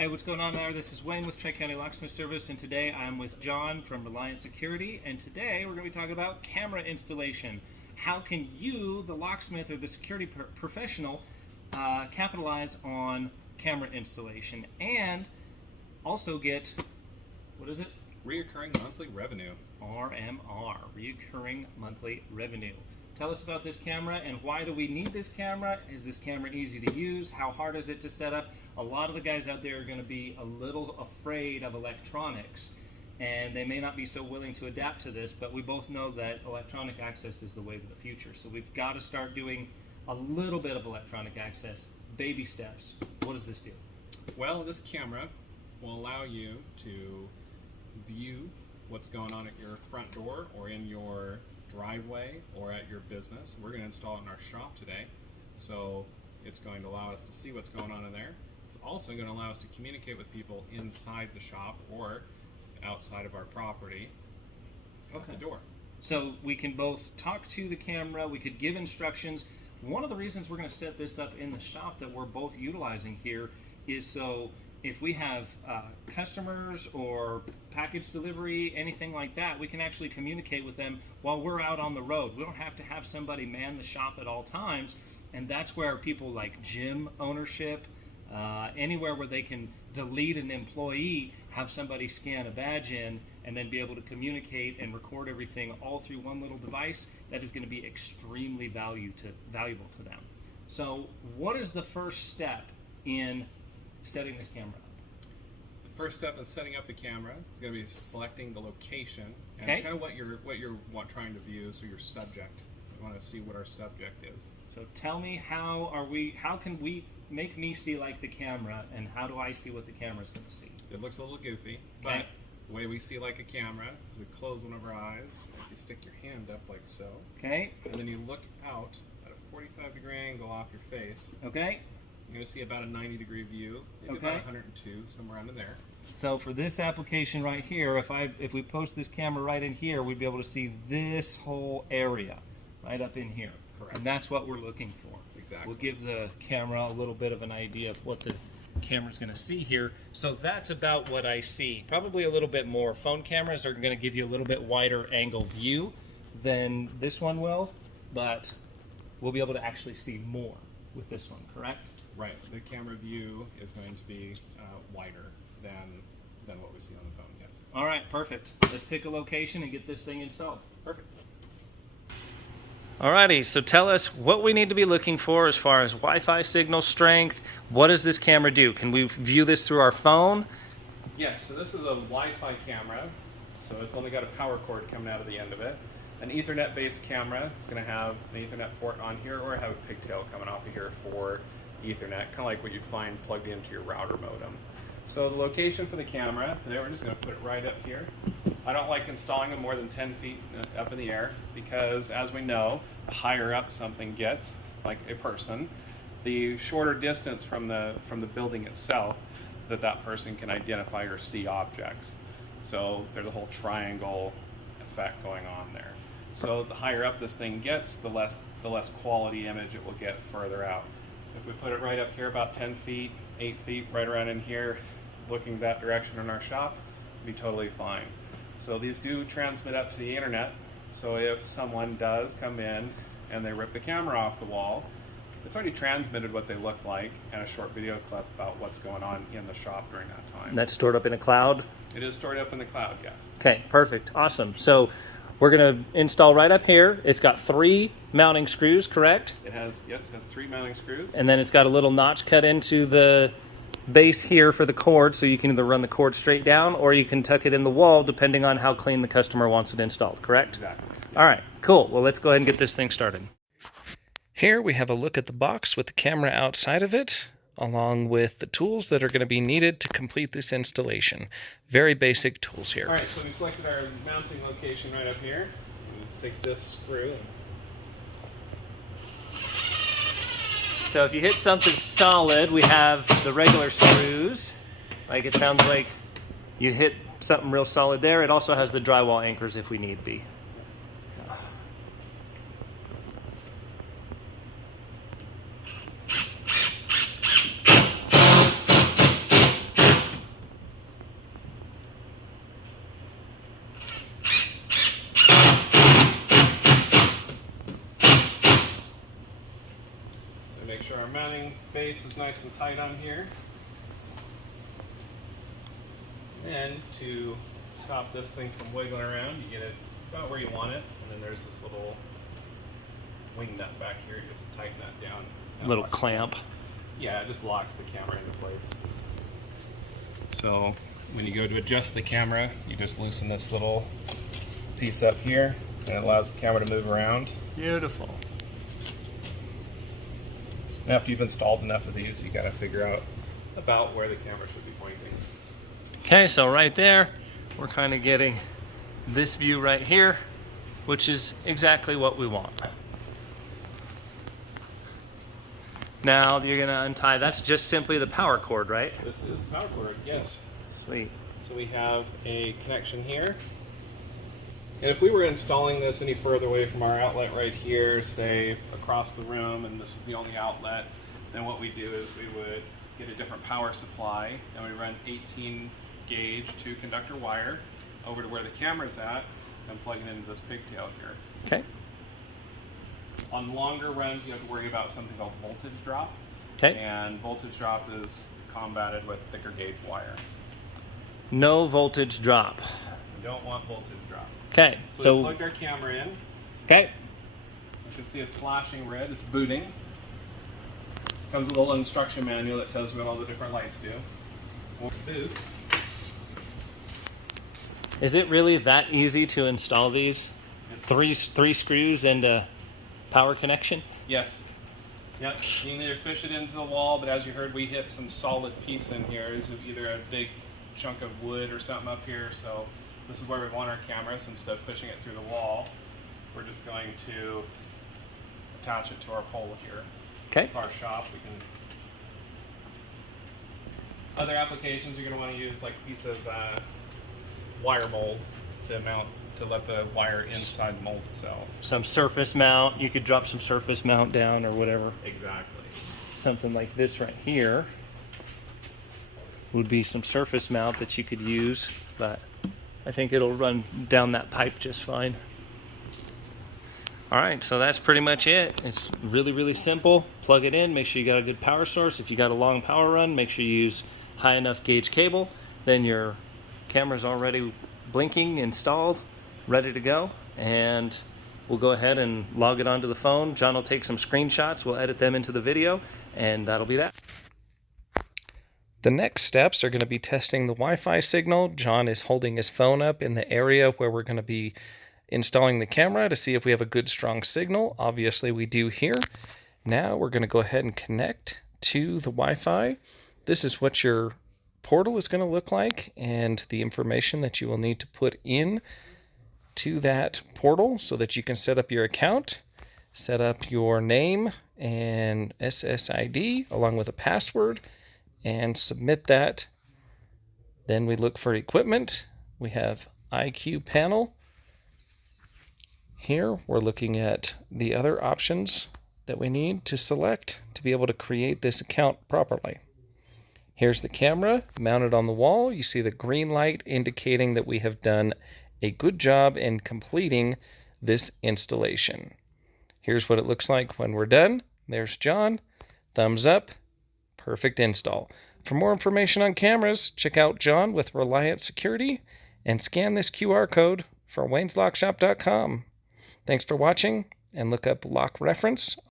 Hey, what's going on there? This is Wayne with Tri-County Locksmith Service, and today I'm with John from Reliance Security, and today we're going to be talking about camera installation. How can you, the locksmith or the security professional, capitalize on camera installation and also get, what is it? Reoccurring monthly revenue. RMR, reoccurring monthly revenue. Tell us about this camera and why do we need this camera? Is this camera easy to use? How hard is it to set up? A lot of the guys out there are going to be a little afraid of electronics and they may not be so willing to adapt to this, but we both know that electronic access is the wave of the future. So we've got to start doing a little bit of electronic access, baby steps. What does this do? Well, this camera will allow you to view what's going on at your front door or in your driveway or at your business. We're going to install it in our shop today, so it's going to allow us to see what's going on in there. It's also going to allow us to communicate with people inside the shop or outside of our property at the door. So we can both talk to the camera, we could give instructions. One of the reasons we're going to set this up in the shop that we're both utilizing here is so if we have customers or package delivery, anything like that, we can actually communicate with them while we're out on the road. We don't have to have somebody man the shop at all times, and that's where people like gym ownership, anywhere where they can delete an employee, have somebody scan a badge in, and then be able to communicate and record everything all through one little device, that is going to be extremely valuable to them. So what is the first step in setting this camera up? The first step in setting up the camera is going to be selecting the location and kind of what you're trying to view. So your subject, you want to see what our subject is. So tell me, how can we make me see like the camera, and how do I see what the camera is going to see? It looks a little goofy, but the way we see like a camera is we close one of our eyes, you stick your hand up like so, and then you look out at a 45-degree angle off your face. You're going to see about a 90-degree view, maybe about 102, somewhere under there. So for this application right here, if we post this camera right in here, we'd be able to see this whole area right up in here. Correct. And that's what we're looking for. Exactly. We'll give the camera a little bit of an idea of what the camera's going to see here. So that's about what I see. Probably a little bit more. Phone cameras are going to give you a little bit wider angle view than this one will, but we'll be able to actually see more with this one, correct? Right. The camera view is going to be wider than what we see on the phone, yes. All right, perfect. Let's pick a location and get this thing installed. Perfect. Alrighty, so tell us what we need to be looking for as far as Wi-Fi signal strength. What does this camera do? Can we view this through our phone? Yes, so this is a Wi-Fi camera, so it's only got a power cord coming out of the end of it. An Ethernet-based camera is going to have an Ethernet port on here, or have a pigtail coming off of here for Ethernet, kind of like what you'd find plugged into your router modem. So the location for the camera, today we're just going to put it right up here. I don't like installing them more than 10 feet up in the air because, as we know, the higher up something gets, like a person, the shorter distance from the building itself that person can identify or see objects. So there's a whole triangle effect going on there. So the higher up this thing gets, the less quality image it will get further out. If we put it right up here about 10 feet, 8 feet, right around in here, looking that direction in our shop, it'd be totally fine. So these do transmit up to the internet, so if someone does come in and they rip the camera off the wall, it's already transmitted what they look like and a short video clip about what's going on in the shop during that time. And that's stored up in a cloud? It is stored up in the cloud, yes. Okay, perfect, awesome. So we're going to install right up here. It's got 3 mounting screws, correct? It has 3 mounting screws. And then it's got a little notch cut into the base here for the cord, so you can either run the cord straight down or you can tuck it in the wall depending on how clean the customer wants it installed, correct? Exactly. Yes. All right, cool. Well, let's go ahead and get this thing started. Here we have a look at the box with the camera outside of it, along with the tools that are going to be needed to complete this installation. Very basic tools here. All right, so we selected our mounting location right up here. We'll take this screw. So if you hit something solid, we have the regular screws. Like it sounds like you hit something real solid there. It also has the drywall anchors if we need be. our mounting base is nice and tight on here. And to stop this thing from wiggling around, you get it about where you want it, and then there's this little wing nut back here. Just tighten that down. Little clamp. Yeah, it just locks the camera into place. So when you go to adjust the camera, you just loosen this little piece up here, and it allows the camera to move around. Beautiful. And after you've installed enough of these, you got to figure out about where the camera should be pointing. Okay, so right there, we're kind of getting this view right here, which is exactly what we want. Now you're gonna untie, that's just simply the power cord, right? This is the power cord, yes. Sweet. So we have a connection here. And if we were installing this any further away from our outlet right here, say across the room, and this is the only outlet, then what we do is we would get a different power supply, and we run 18 gauge 2-conductor wire over to where the camera's at, and plug it into this pigtail here. Okay. On longer runs, you have to worry about something called voltage drop. Okay. And voltage drop is combated with thicker gauge wire. No voltage drop. You don't want voltage drop. Okay. So we plugged our camera in. Okay. You can see it's flashing red. It's booting. Comes with a little instruction manual that tells you what all the different lights do. We'll boot. Is it really that easy to install these? Three screws and a power connection? Yes. Yep. You can either fish it into the wall, but as you heard, we hit some solid piece in here. This is either a big chunk of wood or something up here. So this is where we want our camera. So instead of fishing it through the wall, we're just going to attach it to our pole here. Okay. It's our shop. We can. Other applications you're going to want to use like a piece of wire mold to mount, to let the wire inside the mold itself. Some surface mount. You could drop some surface mount down or whatever. Exactly. Something like this right here would be some surface mount that you could use, but I think it'll run down that pipe just fine. All right, so that's pretty much it. It's really, really simple. Plug it in, make sure you got a good power source. If you got a long power run, make sure you use high enough gauge cable. Then your camera's already blinking, installed, ready to go. And we'll go ahead and log it onto the phone. John will take some screenshots, we'll edit them into the video, and that'll be that. The next steps are going to be testing the Wi-Fi signal. John is holding his phone up in the area where we're going to be installing the camera to see if we have a good strong signal. Obviously we do here. Now we're going to go ahead and connect to the Wi-Fi. This is what your portal is going to look like and the information that you will need to put in to that portal so that you can set up your account, set up your name and SSID along with a password, and submit that. Then we look for equipment. We have IQ panel. Here we're looking at the other options that we need to select to be able to create this account properly. Here's the camera mounted on the wall. You see the green light indicating that we have done a good job in completing this installation. Here's what it looks like when we're done. There's John. Thumbs up. Perfect install. For more information on cameras, check out John with Reliant Security and scan this QR code for wayneslockshop.com. Thanks for watching, and look up lock reference